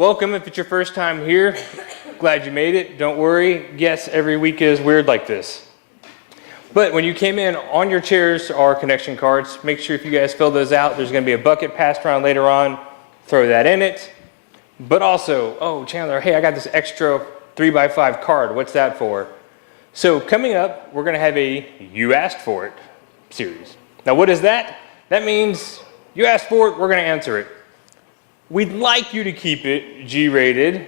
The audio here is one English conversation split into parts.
Welcome if it's your first time here. Glad you made it. Don't worry. Yes, every week is weird like this. But when you came in, on your chairs are connection cards. Make sure if you guys fill those out, there's going to be a bucket passed around later on. Throw that in it. But also, oh, Chandler, hey, I got this extra 3x5 card. What's that for? So coming up, we're going to have a You Asked For It series. Now, what is that? That means you asked for it, we're going to answer it. We'd like you to keep it G-rated,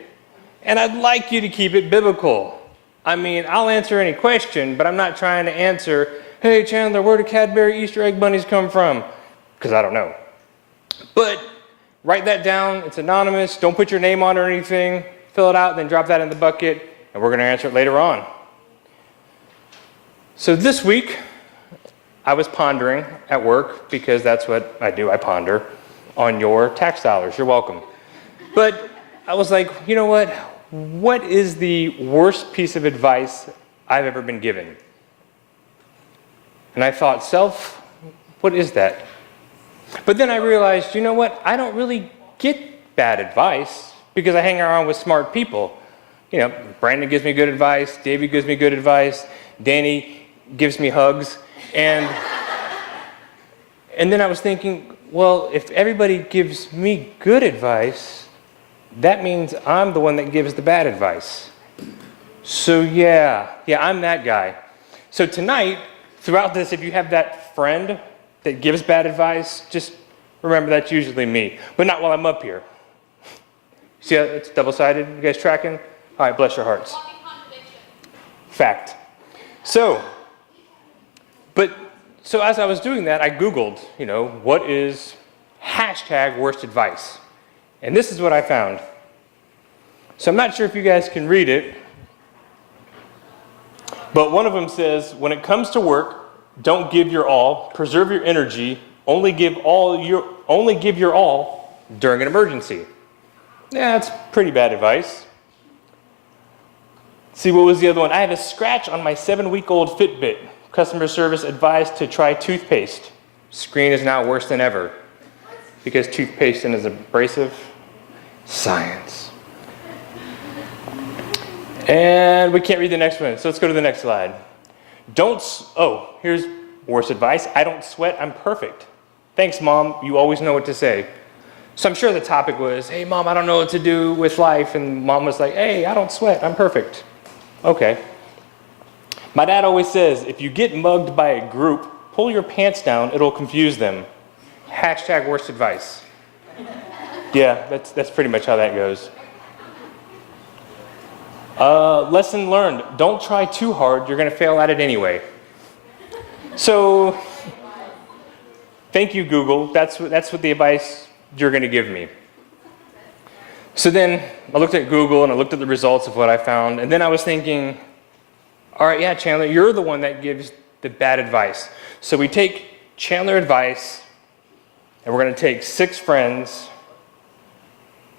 and I'd like you to keep it biblical. I mean, I'll answer any question, but I'm not trying to answer, hey, Chandler, where do Cadbury Easter egg bunnies come from? Because I don't know. But write that down. It's anonymous. Don't put your name on it or anything. Fill it out, then drop that in the bucket, and we're going to answer it later on. So this week, I was pondering at work, because that's what I do, I ponder on your tax dollars. You're welcome. But I was like, you know what? What is the worst piece of advice I've ever been given? And I thought, self, what is that? But then I realized, you know what? I don't really get bad advice because I hang around with smart people. You know, Brandon gives me good advice, Davey gives me good advice, Danny gives me hugs, and then I was thinking, well, if everybody gives me good advice, that means I'm the one that gives the bad advice. So yeah, I'm that guy. So tonight, throughout this, if you have that friend that gives bad advice, just remember that's usually me, but not while I'm up here. See how it's double-sided? You guys tracking? All right, bless your hearts. Fact. So as I was doing that, I Googled, what is hashtag worst advice? And this is what I found. So I'm not sure if you guys can read it, but one of them says, when it comes to work, don't give your all, preserve your energy, only give your all during an emergency. Yeah, that's pretty bad advice. See, what was the other one? I have a scratch on my 7-week-old Fitbit. Customer service advised to try toothpaste. Screen is now worse than ever because toothpaste is abrasive. Science. And we can't read the next one, so let's go to the next slide. Here's worse advice. I don't sweat, I'm perfect. Thanks, Mom, you always know what to say. So I'm sure the topic was, hey, Mom, I don't know what to do with life. And Mom was like, hey, I don't sweat, I'm perfect. Okay. My dad always says, if you get mugged by a group, pull your pants down, it'll confuse them. Hashtag worst advice. Yeah, that's pretty much how that goes. Lesson learned, don't try too hard, you're gonna fail at it anyway. So, thank you, Google. That's what the advice you're gonna give me. So then, I looked at Google and I looked at the results of what I found, and then I was thinking, all right, yeah, Chandler, you're the one that gives the bad advice. So we take Chandler advice, and we're going to take 6 friends,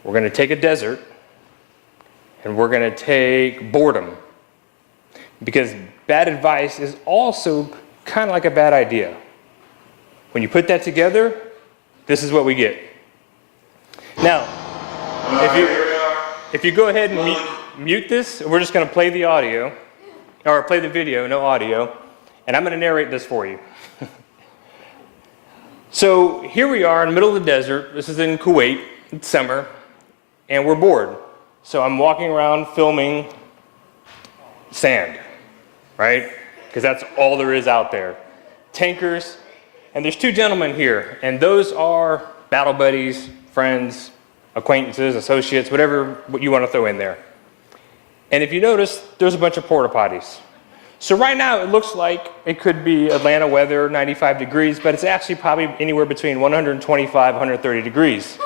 we're going to take a desert, and we're going to take boredom. Because bad advice is also kind of like a bad idea. When you put that together, this is what we get. Now, if you go ahead and mute this, we're just going to play the audio. Or play the video, no audio, and I'm going to narrate this for you. So here we are in the middle of the desert. This is in Kuwait. It's summer, and we're bored. So I'm walking around filming sand, right? Because that's all there is out there. Tankers, and there's 2 gentlemen here, and those are battle buddies, friends, acquaintances, associates, whatever you want to throw in there. And if you notice, there's a bunch of porta potties. So right now, it looks like it could be Atlanta weather, 95 degrees, but it's actually probably anywhere between 125, 130 degrees.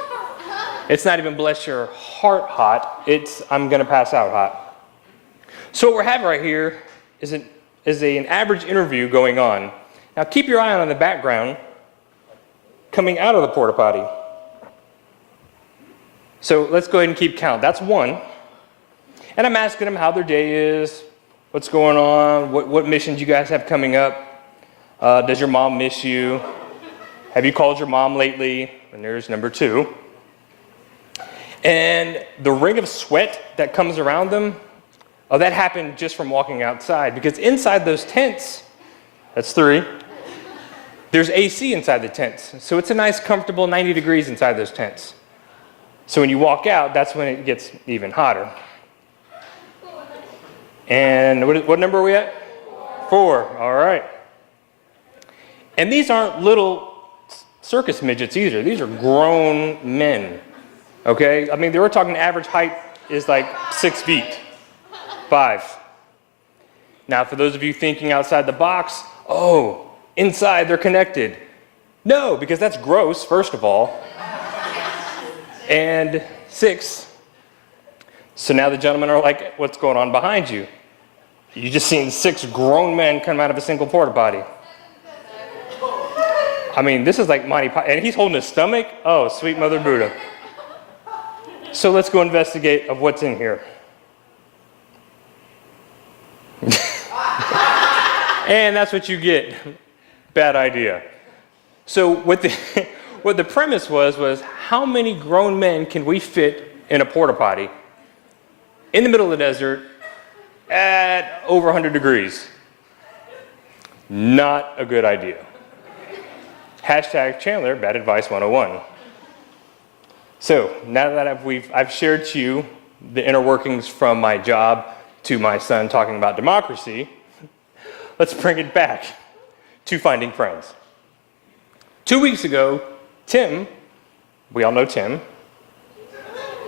It's not even bless your heart hot, it's I'm gonna pass out hot. So what we're having right here is an average interview going on. Now keep your eye on the background coming out of the porta potty. So let's go ahead and keep count. That's 1. And I'm asking them how their day is, what's going on, what missions you guys have coming up. Does your mom miss you? Have you called your mom lately? And there's number 2. And the ring of sweat that comes around them, oh, that happened just from walking outside, because inside those tents, that's 3, there's AC inside the tents. So it's a nice, comfortable 90 degrees inside those tents. So when you walk out, that's when it gets even hotter. And what number are we at? 4, all right. And these aren't little circus midgets either. These are grown men, okay? I mean, they were talking average height is like 6 feet, 5. Now, for those of you thinking outside the box, oh, inside they're connected. No, because that's gross, first of all. And 6. So now the gentlemen are like, what's going on behind you? You just seen 6 grown men come out of a single porta potty. I mean, this is like Monty Python, and he's holding his stomach. Oh, sweet Mother Buddha. So let's go investigate of what's in here. And that's what you get. Bad idea. So what the premise was how many grown men can we fit in a porta potty in the middle of the desert at over 100 degrees? Not a good idea. Hashtag Chandler, bad advice 101. So now that I've shared to you the inner workings from my job to my son talking about democracy, let's bring it back to finding friends. 2 weeks ago, Tim, we all know Tim.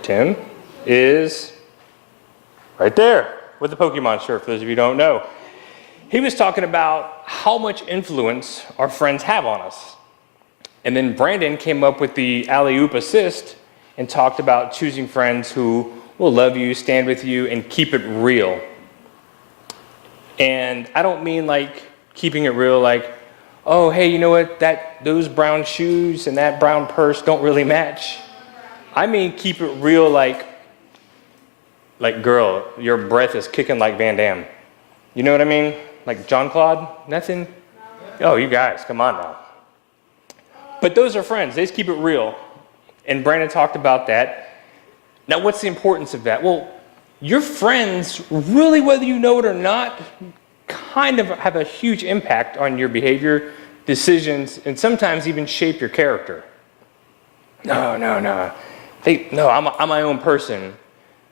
Tim is right there with the Pokemon shirt, for those of you who don't know. He was talking about how much influence our friends have on us. And then Brandon came up with the alley-oop assist and talked about choosing friends who will love you, stand with you, and keep it real. And I don't mean like keeping it real like, oh, hey, you know what, those brown shoes and that brown purse don't really match. I mean keep it real like girl, your breath is kicking like Van Damme. You know what I mean? Like Jean-Claude? Nothing? Oh, you guys, come on now. But those are friends. They just keep it real. And Brandon talked about that. Now, what's the importance of that? Well, your friends, really, whether you know it or not, kind of have a huge impact on your behavior, decisions, and sometimes even shape your character. No. I'm my own person.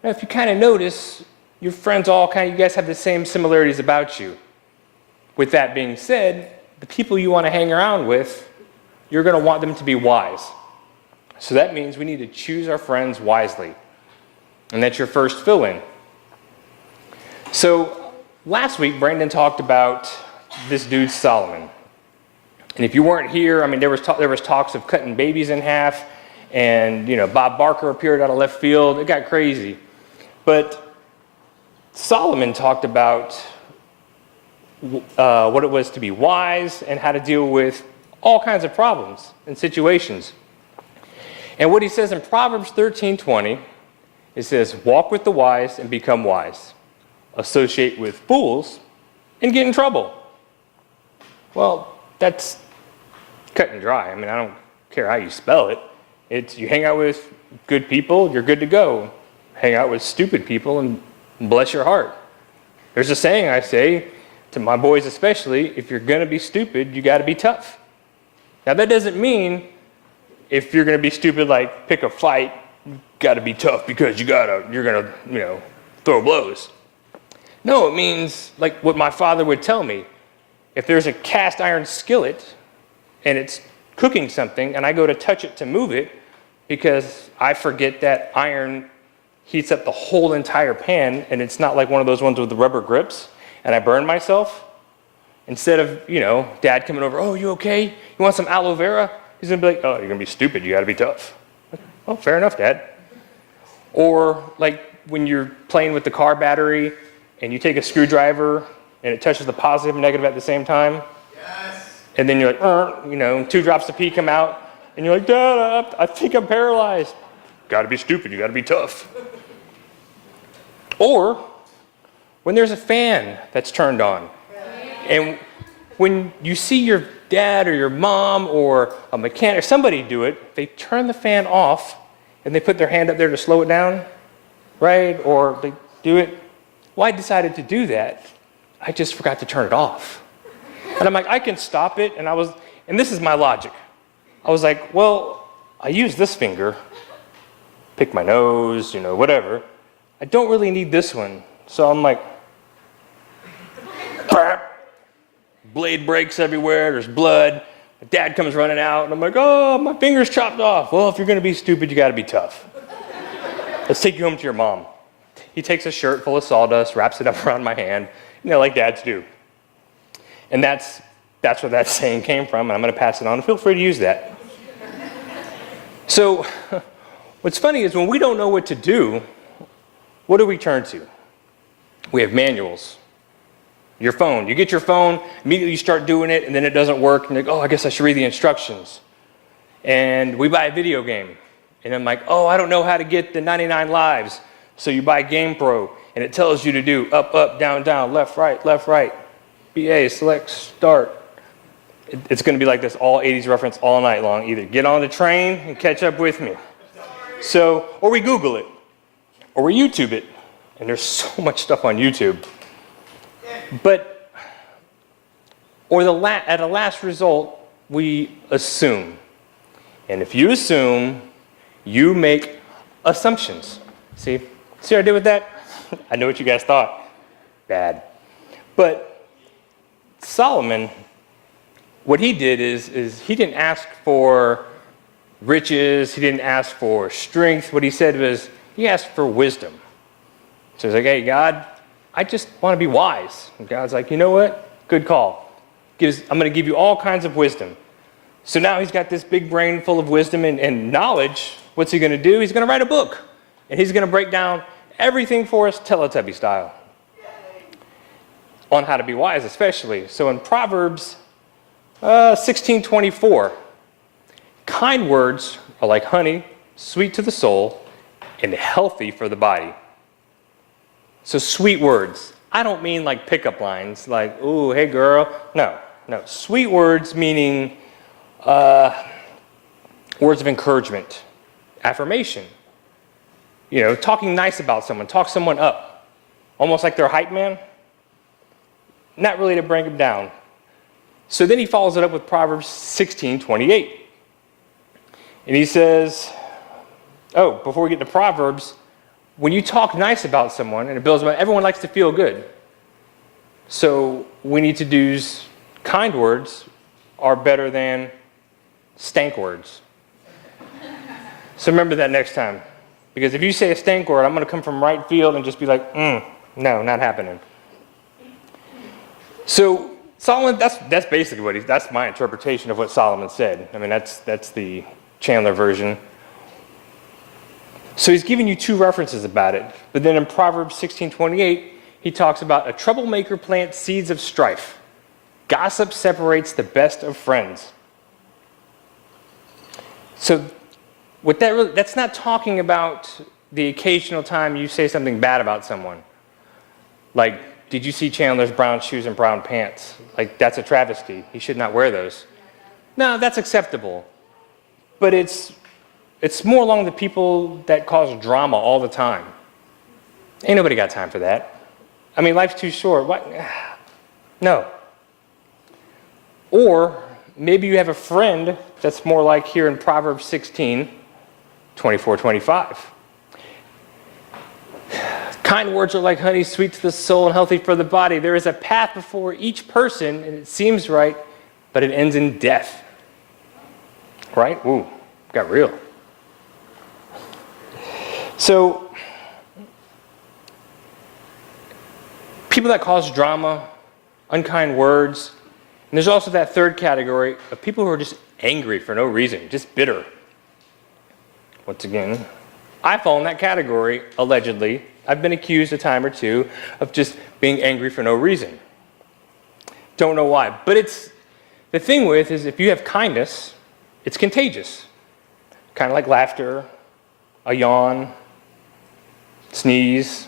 Now, if you kind of notice, your friends you guys have the same similarities about you. With that being said, the people you want to hang around with, you're going to want them to be wise. So that means we need to choose our friends wisely. And that's your first fill-in. So last week, Brandon talked about this dude, Solomon. And if you weren't here, I mean, there was talks of cutting babies in half, and Bob Barker appeared out of left field. It got crazy. But Solomon talked about what it was to be wise and how to deal with all kinds of problems and situations. And what he says in Proverbs 13:20, it says, walk with the wise and become wise. Associate with fools and get in trouble. Well, that's cut and dry. I mean, I don't care how you spell it. It's you hang out with good people, you're good to go. Hang out with stupid people and bless your heart. There's a saying I say to my boys especially, if you're going to be stupid, you got to be tough. Now, that doesn't mean if you're going to be stupid, like pick a fight, you got to be tough because you're going to, throw blows. No, it means like what my father would tell me. If there's a cast iron skillet and it's cooking something and I go to touch it to move it because I forget that iron heats up the whole entire pan and it's not like one of those ones with the rubber grips and I burn myself, instead of, Dad coming over, oh, you okay? You want some aloe vera? He's going to be like, oh, you're going to be stupid. You got to be tough. Oh, fair enough, Dad. Or like when you're playing with the car battery and you take a screwdriver and it touches the positive and negative at the same time. Yes. And then you're like, 2 drops of pee come out and you're like, Dad, I think I'm paralyzed. Got to be stupid. You got to be tough. Or when there's a fan that's turned on. And when you see your dad or your mom or a mechanic or somebody do it, they turn the fan off and they put their hand up there to slow it down, right? Or they do it. Well, I decided to do that. I just forgot to turn it off. And I'm like, I can stop it. And this is my logic. I was like, well, I use this finger, pick my nose, whatever. I don't really need this one. So I'm like, blade breaks everywhere, there's blood. My dad comes running out, and I'm like, oh, my finger's chopped off. Well, if you're gonna be stupid, you gotta be tough. Let's take you home to your mom. He takes a shirt full of sawdust, wraps it up around my hand, like dads do. And that's where that saying came from, and I'm gonna pass it on. Feel free to use that. So, what's funny is when we don't know what to do, what do we turn to? We have manuals. Your phone. You get your phone, immediately you start doing it, and then it doesn't work, and you're like, oh, I guess I should read the instructions. And we buy a video game, and I'm like, oh, I don't know how to get the 99 lives. So you buy Game Pro, and it tells you to do up, up, down, down, left, right, BA, select, start. It's going to be like this all 80s reference all night long. Either get on the train and catch up with me. So, or we Google it, or we YouTube it, and there's so much stuff on YouTube. But, at a last result, we assume. And if you assume, you make assumptions. See what I did with that? I know what you guys thought. Bad. But Solomon, what he did is he didn't ask for riches, he didn't ask for strength. What he said was, he asked for wisdom. So he's like, hey, God, I just want to be wise. And God's like, you know what? Good call. I'm going to give you all kinds of wisdom. So now he's got this big brain full of wisdom and knowledge. What's he going to do? He's going to write a book. And he's going to break down everything for us, Teletubby style. On how to be wise, especially. So in Proverbs 16:24, kind words are like honey, sweet to the soul, and healthy for the body. So sweet words. I don't mean like pickup lines, like, ooh, hey girl. No. Sweet words meaning words of encouragement, affirmation. Talking nice about someone, talk someone up. Almost like they're a hype man. Not really to bring them down. So then he follows it up with Proverbs 16:28. And he says, before we get to Proverbs, when you talk nice about someone and it builds them up, everyone likes to feel good. So we need to do kind words are better than stank words. So remember that next time. Because if you say a stank word, I'm going to come from right field and just be like, no, not happening. So Solomon, that's basically that's my interpretation of what Solomon said. I mean, that's the Chandler version. So he's giving you two references about it. But then in Proverbs 16:28, he talks about a troublemaker plants seeds of strife. Gossip separates the best of friends. So that's not talking about the occasional time you say something bad about someone. Like, did you see Chandler's brown shoes and brown pants? Like, that's a travesty. He should not wear those. No, that's acceptable. But it's more along the people that cause drama all the time. Ain't nobody got time for that. I mean, life's too short. What? No. Or maybe you have a friend that's more like here in Proverbs 16:24-25. Kind words are like honey, sweet to the soul and healthy for the body. There is a path before each person, and it seems right, but it ends in death. Right? Ooh, got real. So, people that cause drama, unkind words, and there's also that third category of people who are just angry for no reason, just bitter. Once again, I fall in that category, allegedly. I've been accused a time or two of just being angry for no reason. Don't know why. But the thing with is if you have kindness, it's contagious. Kind of like laughter, a yawn, sneeze,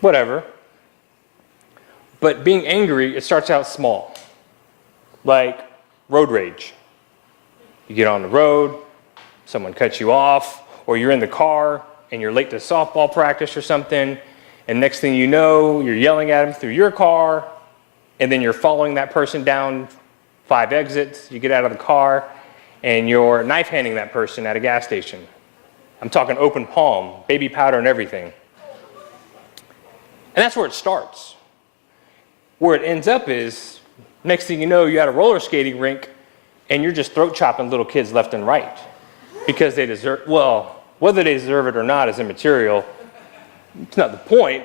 whatever. But being angry, it starts out small. Like road rage. You get on the road, someone cuts you off, or you're in the car and you're late to softball practice or something, and next thing you know, you're yelling at them through your car, and then you're following that person down 5 exits, you get out of the car, and you're knife handing that person at a gas station. I'm talking open palm, baby powder and everything. And that's where it starts. Where it ends up is, next thing you know, you're at a roller skating rink, and you're just throat chopping little kids left and right. Because they deserve, well, whether they deserve it or not is immaterial. It's not the point.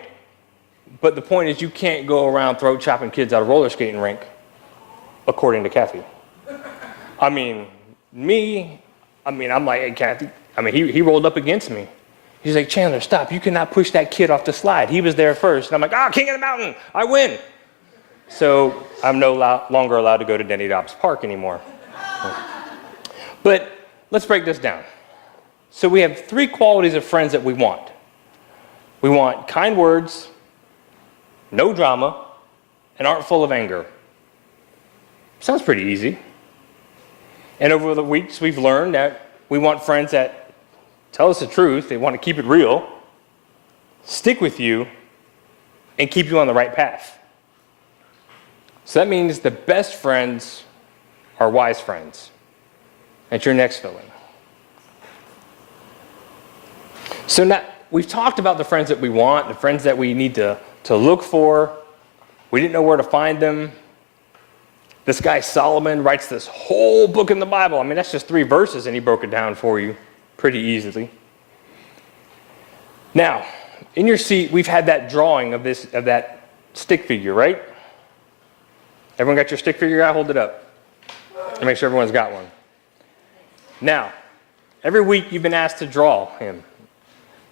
But the point is you can't go around throat chopping kids at a roller skating rink, according to Kathy. I mean, I'm like, hey, Kathy. He rolled up against me. He's like, Chandler, stop. You cannot push that kid off the slide. He was there first. And I'm like, king of the mountain. I win. So I'm no longer allowed to go to Denny Dobbs Park anymore. But let's break this down. So we have 3 qualities of friends that we want. We want kind words, no drama, and aren't full of anger. Sounds pretty easy. And over the weeks, we've learned that we want friends that tell us the truth, they want to keep it real, stick with you, and keep you on the right path. So that means the best friends are wise friends. That's your next fill-in. So now, we've talked about the friends that we want, the friends that we need to look for. We didn't know where to find them. This guy Solomon writes this whole book in the Bible. That's just 3 verses, and he broke it down for you pretty easily. Now, in your seat, we've had that drawing of that stick figure, right? Everyone got your stick figure out? Hold it up. And make sure everyone's got one. Now, every week you've been asked to draw him.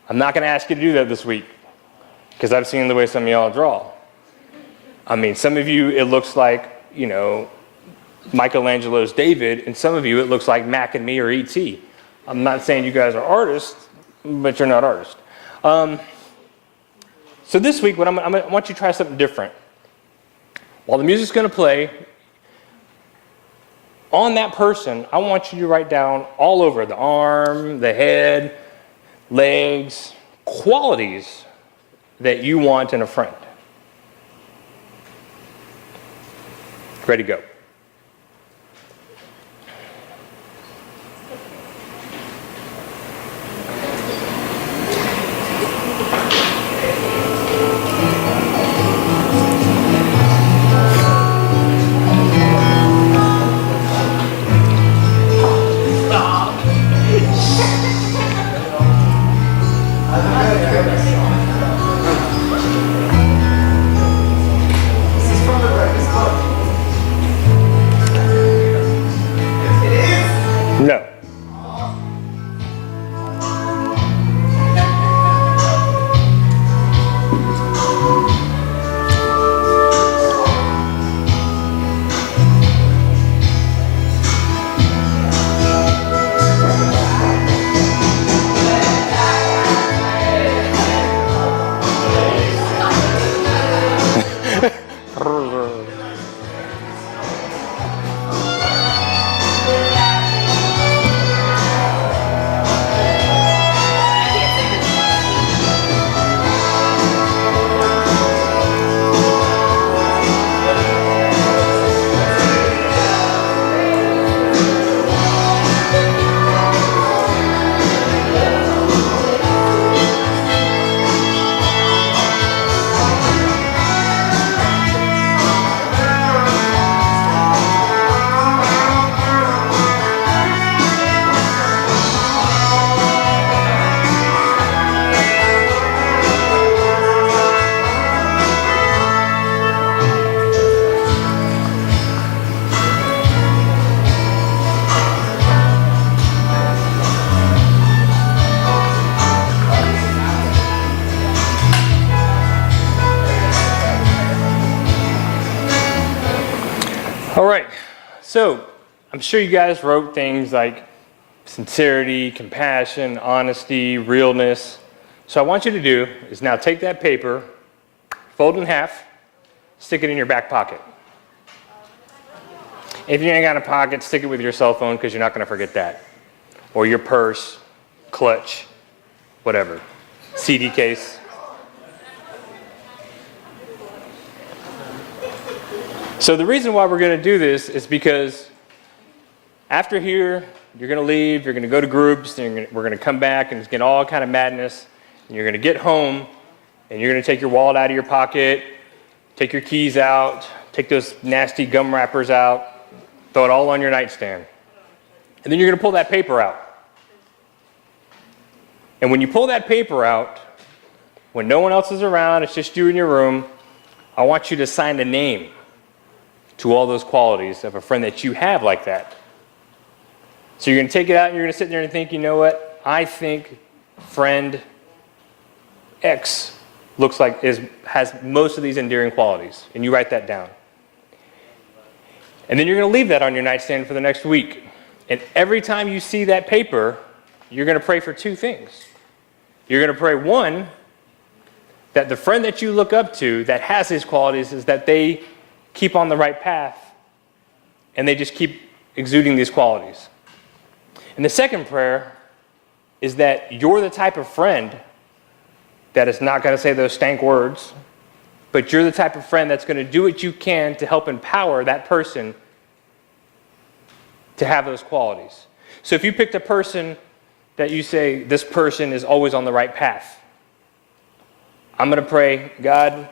I'm not going to ask you to do that this week, because I've seen the way some of y'all draw. Some of you, it looks like, Michelangelo's David, and some of you, it looks like Mac and me or E.T. I'm not saying you guys are artists, but you're not artists. So this week, I want you to try something different. While the music's going to play, on that person, I want you to write down all over the arm, the head, legs, qualities that you want in a friend. Ready, go. No. All right, so I'm sure you guys wrote things like sincerity, compassion, honesty, realness. So what I want you to do is now take that paper, fold it in half, stick it in your back pocket. If you ain't got a pocket, stick it with your cell phone because you're not going to forget that. Or your purse, clutch, whatever, CD case. So the reason why we're going to do this is because after here, you're going to leave, you're going to go to groups, and we're going to come back and get all kind of madness, and you're going to get home, and you're going to take your wallet out of your pocket, take your keys out, take those nasty gum wrappers out, throw it all on your nightstand. And then you're going to pull that paper out. And when you pull that paper out, when no one else is around, it's just you in your room, I want you to assign a name to all those qualities of a friend that you have like that. So you're going to take it out and you're going to sit there and think, you know what? I think friend X looks like has most of these endearing qualities. And you write that down. And then you're going to leave that on your nightstand for the next week. And every time you see that paper, you're going to pray for two things. You're going to pray, one, that the friend that you look up to that has these qualities is that they keep on the right path and they just keep exuding these qualities. And the second prayer is that you're the type of friend that is not going to say those stank words, but you're the type of friend that's going to do what you can to help empower that person to have those qualities. So if you picked a person that you say, this person is always on the right path, I'm going to pray, God,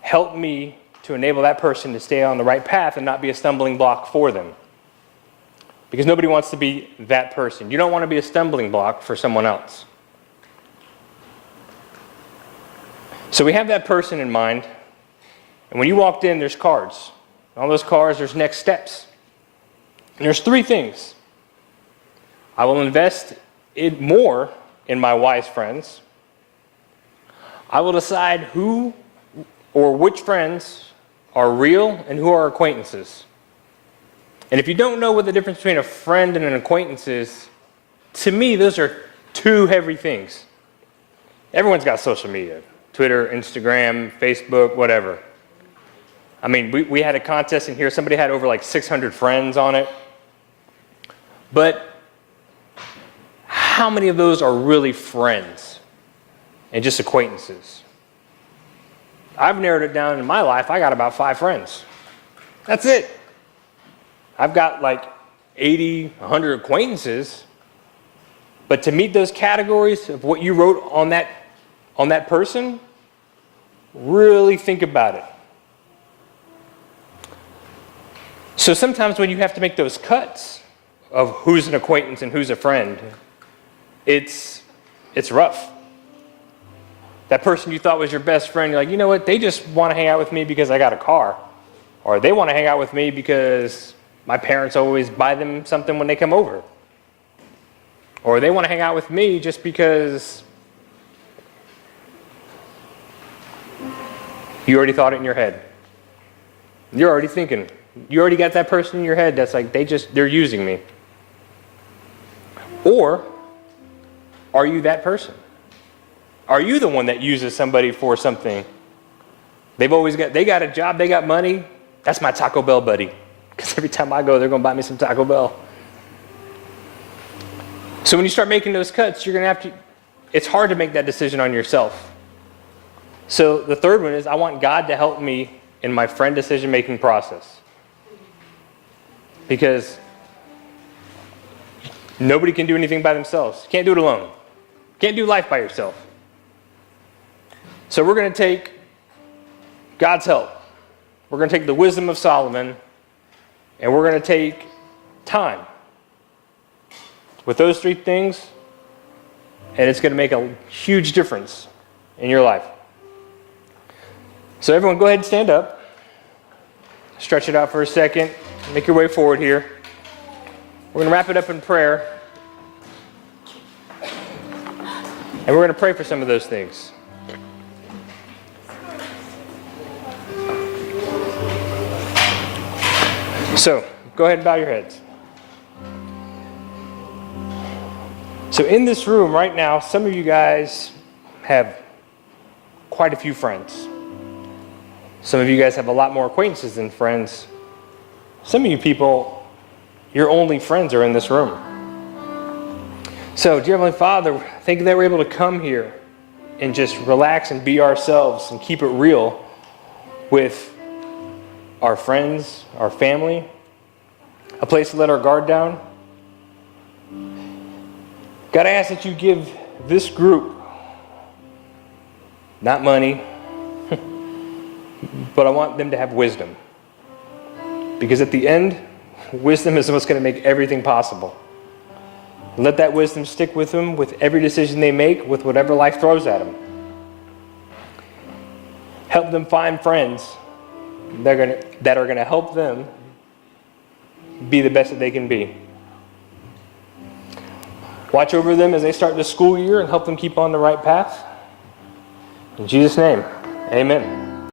help me to enable that person to stay on the right path and not be a stumbling block for them. Because nobody wants to be that person. You don't want to be a stumbling block for someone else. So we have that person in mind. And when you walked in, there's cards. On those cards, there's next steps. And there's three things. I will invest more in my wise friends. I will decide who or which friends are real and who are acquaintances. And if you don't know what the difference between a friend and an acquaintance is, to me, those are two heavy things. Everyone's got social media. Twitter, Instagram, Facebook, whatever. I mean, we had a contest in here. Somebody had over like 600 friends on it. But how many of those are really friends and just acquaintances? I've narrowed it down in my life. I got about 5 friends. That's it. I've got like 80, 100 acquaintances. But to meet those categories of what you wrote on that person, really think about it. So sometimes when you have to make those cuts of who's an acquaintance and who's a friend, it's rough. That person you thought was your best friend, you're like, you know what, they just want to hang out with me because I got a car. Or they want to hang out with me because my parents always buy them something when they come over. Or they want to hang out with me just because you already thought it in your head. You're already thinking. You already got that person in your head that's like, they're using me. Or are you that person? Are you the one that uses somebody for something? They got a job, they got money. That's my Taco Bell buddy. Because every time I go, they're going to buy me some Taco Bell. So when you start making those cuts, you're going to it's hard to make that decision on yourself. So the third one is I want God to help me in my friend decision-making process. Because nobody can do anything by themselves. You can't do it alone. You can't do life by yourself. So we're going to take God's help. We're going to take the wisdom of Solomon, and we're going to take time. With those three things, and it's going to make a huge difference in your life. So everyone, go ahead and stand up. Stretch it out for a second. Make your way forward here. We're going to wrap it up in prayer. And we're going to pray for some of those things. So, go ahead and bow your heads. So in this room right now, some of you guys have quite a few friends. Some of you guys have a lot more acquaintances than friends. Some of you people, your only friends are in this room. So, dear Heavenly Father, thank you that we're able to come here and just relax and be ourselves and keep it real with our friends, our family, a place to let our guard down. God, I ask that you give this group, not money, but I want them to have wisdom. Because at the end, wisdom is what's going to make everything possible. Let that wisdom stick with them with every decision they make, with whatever life throws at them. Help them find friends that are going to help them be the best that they can be. Watch over them as they start the school year and help them keep on the right path. In Jesus' name, amen.